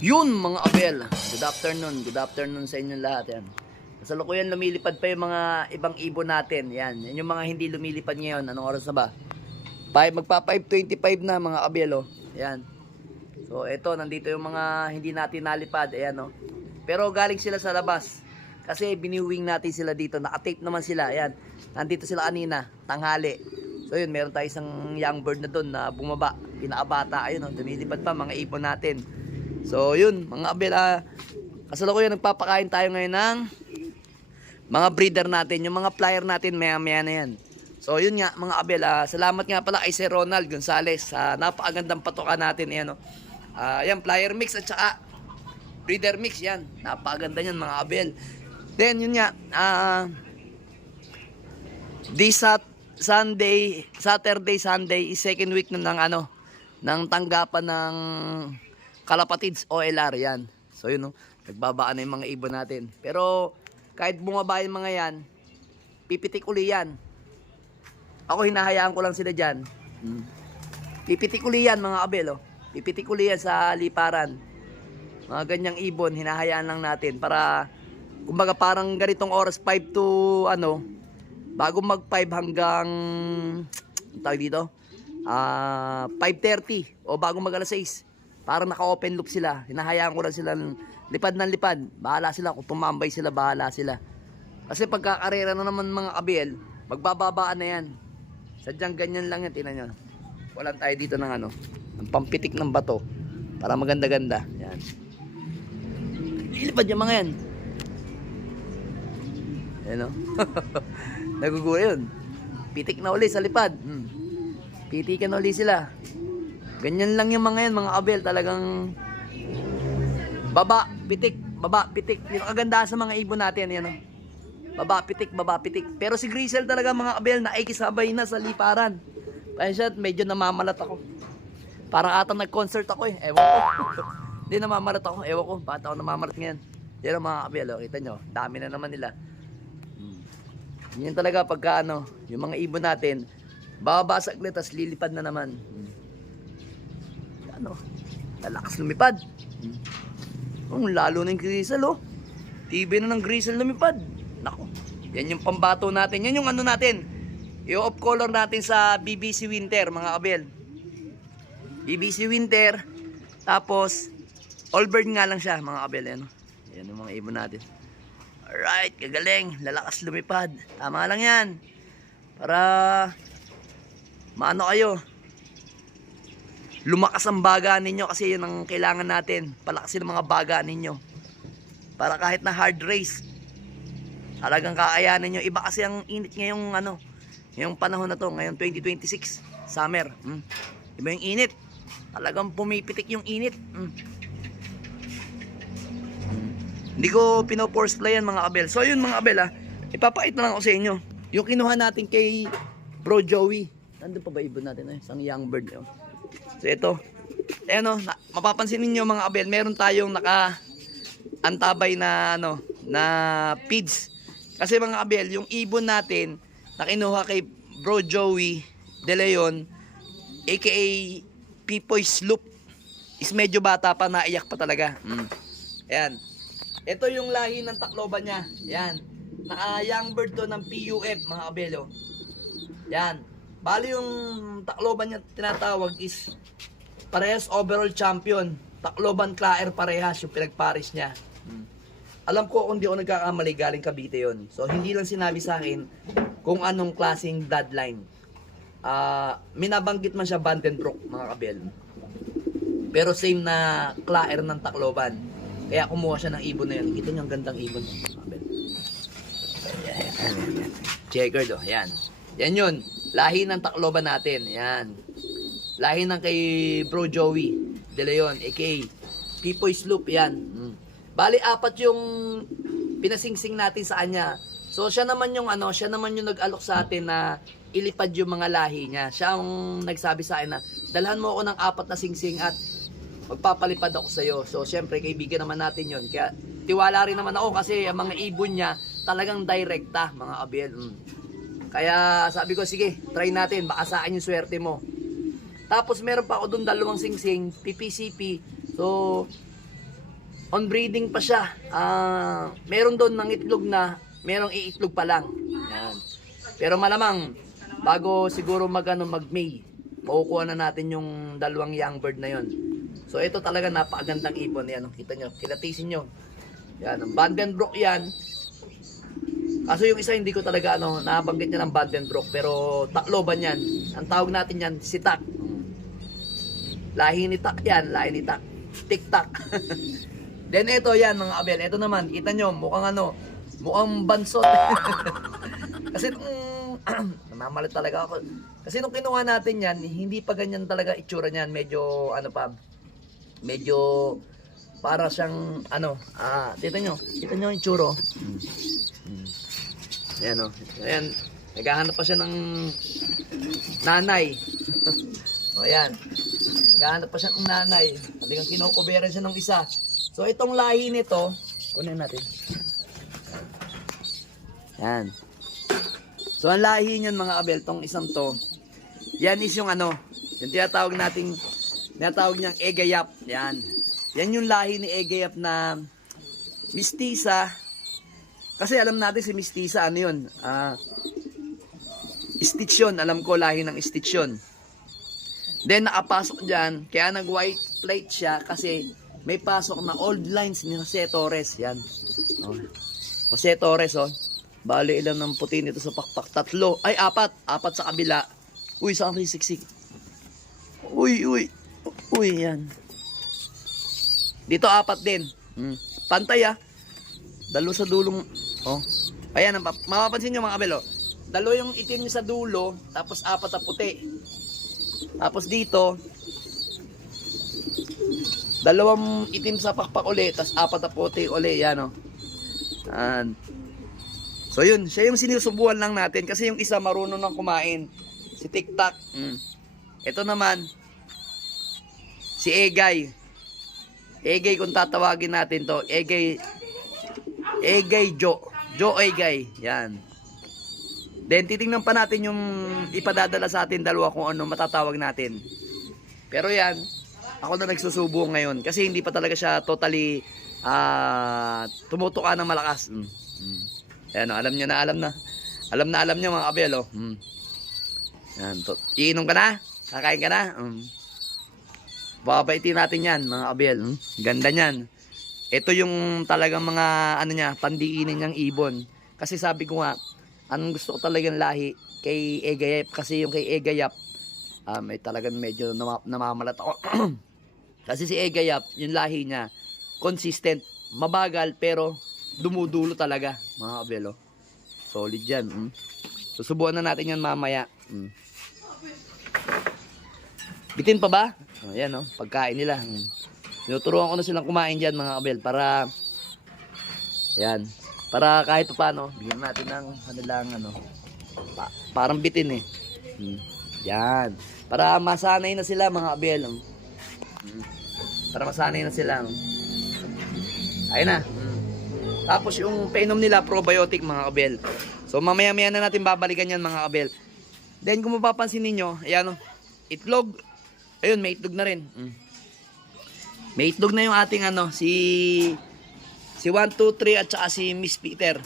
Yun mga abel, good afternoon sa inyong lahat yan. Kasalukuyan lumilipad pa yung mga ibang ibon natin. Yan yung mga hindi lumilipad ngayon. Anong oras na ba? Magpa 5:25 na mga abel oh. Yan. So eto, nandito yung mga hindi natin nalipad. Ayan oh. Pero galing sila sa labas. Kasi biniwing natin sila dito. Naka-tape naman sila. Ayan. Nandito sila kanina, tanghali. So yun, meron tayo isang young bird na doon na bumaba. Pinakabata. Ayun oh, lumilipad pa mga ibon natin. So yun mga abel, kasalukuyan nagpapakain tayo ngayon ng mga breeder natin, yung mga flyer natin maya maya na yan. So yun nga mga abel, salamat nga pala kay Sir Ronald Gonzales sa napakagandang patoka natin. Ayan, yan flyer mix at saka breeder mix yan, napakaganda yan mga abel. Then yun nga, Saturday, Sunday is second week na ng tanggapan ng Kalapatids OLR yan. So yun nagbabaan na yung mga ibon natin. Pero kahit bumaba yung mga yan, pipitik uli yan. Ako hinahayaan ko lang sila dyan. Pipitik uli yan mga abel oh. Pipitik uli yan sa liparan. Mga ganyang ibon, hinahayaan lang natin para kumbaga parang ganitong oras 5 to bago mag 5 hanggang tawag dito 5:30 o bago mag alas 6. Parang naka-open loop sila. Hinahayaan ko lang sila lipad ng lipad. Bahala sila. Kung tumambay sila, bahala sila. Kasi pagkakarera na naman mga abel, magbababaan na yan. Sadyang ganyan lang yan. Tingnan nyo. Walang tayo dito ng ng pampitik ng bato. Para maganda-ganda. Yan. Lilipad yung mga yan. Yan o. Nagugulo yun. Pitik na uli sa lipad. Pitikan uli sila. Ganyan lang yung mga yan, mga abel, talagang baba, pitik. Yung kagandahan sa mga ibon natin, yan o. Baba, pitik. Pero si Grisel talaga mga abel, naikisabay na sa liparan. Kaya siya, medyo namamalat ako. Parang ata nag-concert ako eh, ewan ko. Hindi namamalat ako, ewan ko, bakit ako namamalat ngayon. Yan ang mga abel, o, kita nyo, dami na naman nila. Yan talaga pagka yung mga ibon natin, bababa saglit, tas lilipad na naman. Lalakas lumipad. Lalo na yung Grisel oh. TV na ng Grisel lumipad. Nako. Yan yung pambato natin. Yan yung natin. Yung off color natin sa BBC Winter mga abel. BBC Winter. Tapos Allbird nga lang siya mga abel. Yan yung mga ibon natin. Alright, kagaling. Lalakas lumipad. Tama lang yan. Para maano kayo, lumakas ang baga ninyo kasi yun ang kailangan natin. Palakasin ang mga baga ninyo. Para kahit na hard race, talagang kakayanin nyo. Iba kasi ang init ngayong ngayong panahon na to, ngayong 2026, summer. Iba yung init. Talagang pumipitik yung init. Hindi ko pino-force play yan mga abel. So yun mga abel ipapakita na lang ako sa inyo. Yung kinuha natin kay Bro Joey. Nandun pa ba ibon natin isang young bird yun. So ito, mapapansin niyo mga abel, meron tayong naka-antabay na na feeds. Kasi mga abel, yung ibon natin na kinuha kay Bro Joey De Leon, aka Pipoy Sloop, is medyo bata pa, naiyak pa talaga. Ayan. Ito yung lahi ng Tacloban niya. Ayan. Naka-young bird to ng PUF mga abel. Ayan. Bali yung Tacloban niya tinatawag is parehas overall champion. Tacloban Claer parehas yung pinagparis niya. Alam ko kung di ako nagkakamali, galing Cavite yon. So hindi lang sinabi sa akin kung anong klaseng bloodline. Minabanggit man siya Vandenbroek mga kabel. Pero same na Claer ng Tacloban. Kaya kumuha siya ng ibon na yun. Ito yung gandang ibon mga kabel. Checkered oh, yan. Yan yun. Lahi ng Tacloban natin. Yan. Lahi ng kay Bro Joey De Leon, aka Pipoy Sloop. Yan. Bali, 4 yung pinasingsing natin sa kanya. So, siya naman yung nag-alok sa atin na ilipad yung mga lahi niya. Siya ang nagsabi sa akin na dalhan mo ako ng 4 na singsing at magpapalipad ako sa iyo. So, syempre, kaibigan naman natin yun. Kaya, tiwala rin naman ako kasi ang mga ibon niya talagang direkta, mga abel. Kaya sabi ko, sige, try natin. Baka sa akin yung swerte mo. Tapos meron pa ako doon 2 singsing, PPCP. So, On breeding pa siya. Meron doon ng itlog na, merong iitlog pa lang. Yan. Pero malamang, bago siguro mag-May, makukuha na natin yung dalawang young bird na yon. So ito talaga napakagandang ibon. Yan, kita nyo, kilatisin nyo. Yan, Vandenbroek yan. Kaso yung isa hindi ko talaga nabanggit niya ng Vandenbroek, pero Tacloban yan. Ang tawag natin yan, si Tak. Lahi ni Tak yan, lahi ni Tak. Tik-tak. Then ito yan mga abel, ito naman, kita nyo, mukhang bansot. Kasi namamalit talaga ako. Kasi nung kinuha natin yan, hindi pa ganyan talaga itsura niyan, medyo medyo para siyang kita nyo yung itsura. Ayan ayan, naghahanap pa siya ng nanay. O ayan, naghahanap pa siya ng nanay. Talagang kinukuberan siya ng isa. So itong lahi nito, kunin natin. Yan. So ang lahi niyan mga abel, tong isang to, yan is yung yung tinatawag niyang Egayap. Yan. Yan yung lahi ni Egayap na mistisa. Kasi alam natin si mistisa yun? Stitch yun. Alam ko lahi ng Stitch yun. Then nakapasok dyan, kaya nag-white plate siya kasi may pasok na old lines ni Jose Torres. Yan. Jose Torres, bali ilan ng puti nito sa pakpak? 3. Ay, 4. 4 sa kabila. Uy, saan kayo siksik? Uy, yan. Dito 4 din. Pantay 2 sa dulong. Ayan, mapapansin nyo mga kabel. 2 yung itim sa dulo, tapos 4 sa puti. Tapos dito, 2 itim sa pakpak uli, tapos 4 na puti uli. Yan So yun, siya yung sinusubuan lang natin kasi yung isa marunong nang kumain, si Tik-tak. Ito naman si Egay kung tatawagin natin to, Egay Joe Egay. Yan. Then titingnan pa natin yung ipadadala sa atin dalawa kung ano matatawag natin. Pero yan, ako na nagsusubo ngayon kasi hindi pa talaga siya totally tumutuka ng malakas. Ayan, alam niya mga kabel. Yan, iinom ka na? Kakain ka na? Babaitin natin yan mga kabel. Ganda niyan. Ito yung talagang mga pandiinin niyang ibon. Kasi sabi ko nga, anong gusto ko talagang lahi kay Egayap, kasi yung kay Egayap may talagang medyo namamalat ako. Kasi si Egayap, yung lahi niya consistent, mabagal pero dumudulo talaga mga kabelo. Solid yan. Susubuan na natin yan mamaya. Bitin pa ba? Ayan pagkain nila. Tinuturuan ko na silang kumain dyan mga kabel para para kahit paano bigyan natin ng parang bitin yan, para masanay na sila mga kabel. Para masanay na sila. Ayun na. Tapos yung painom nila probiotic mga kabel. So mamaya na natin babalikan yan mga kabel. Then kung mapapansin ninyo, ayan itlog. Ayun, may itlog na rin. May itlog na yung ating si 123 at saka si Miss Peter.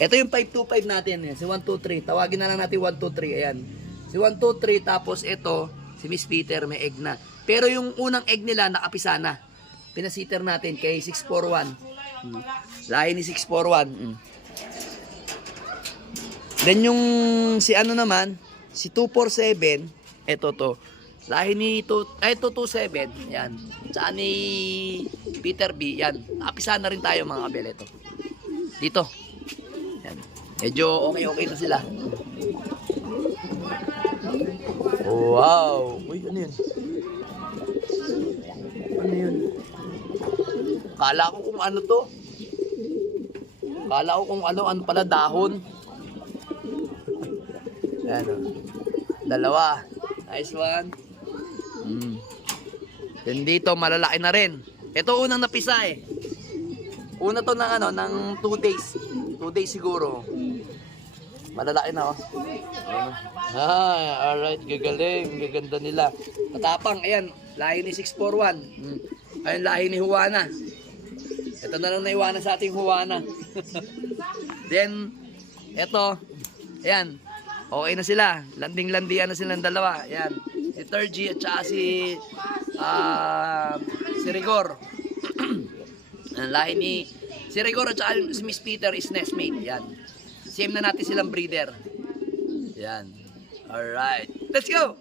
Ito yung 525 natin. Si 123. Tawagin na lang natin 123. Ayan. Si 123 tapos ito, si Miss Peter may egg na. Pero yung unang egg nila nakapisa na. Pinasiter natin kay 641. Lahi ni 641. Then yung si naman, si 247, ito to. Lahi ni 227, yan. Tsaka ni Peter B, yan. Nakapisa na rin tayo mga kabel. Ito. Dito. Yan. Medyo okay na sila. Wow! Uy, ano yun? Ano yun? Kala ko kung ano to. Kala ko kung ano pala dahon. Yan dalawa. Nice one. Then dito malalaki na rin. Ito unang napisa Una to ng ng 2 days. 2 days siguro. Malalaki na alright, gagaling, gaganda nila. Matapang, ayan, lahi ni 641. Ayun, lahi ni Juana. Ito na lang naiwanan sa ating Juana. Then, ito, ayan, okay na sila. Landing-landian na silang dalawa. Ayan, si Tergy at saka si Rigor. Ang lahi ni si Rigor at saka si Miss Peter is nestmate. Ayan. Same na natin silang breeder. Ayan. Alright. Let's go!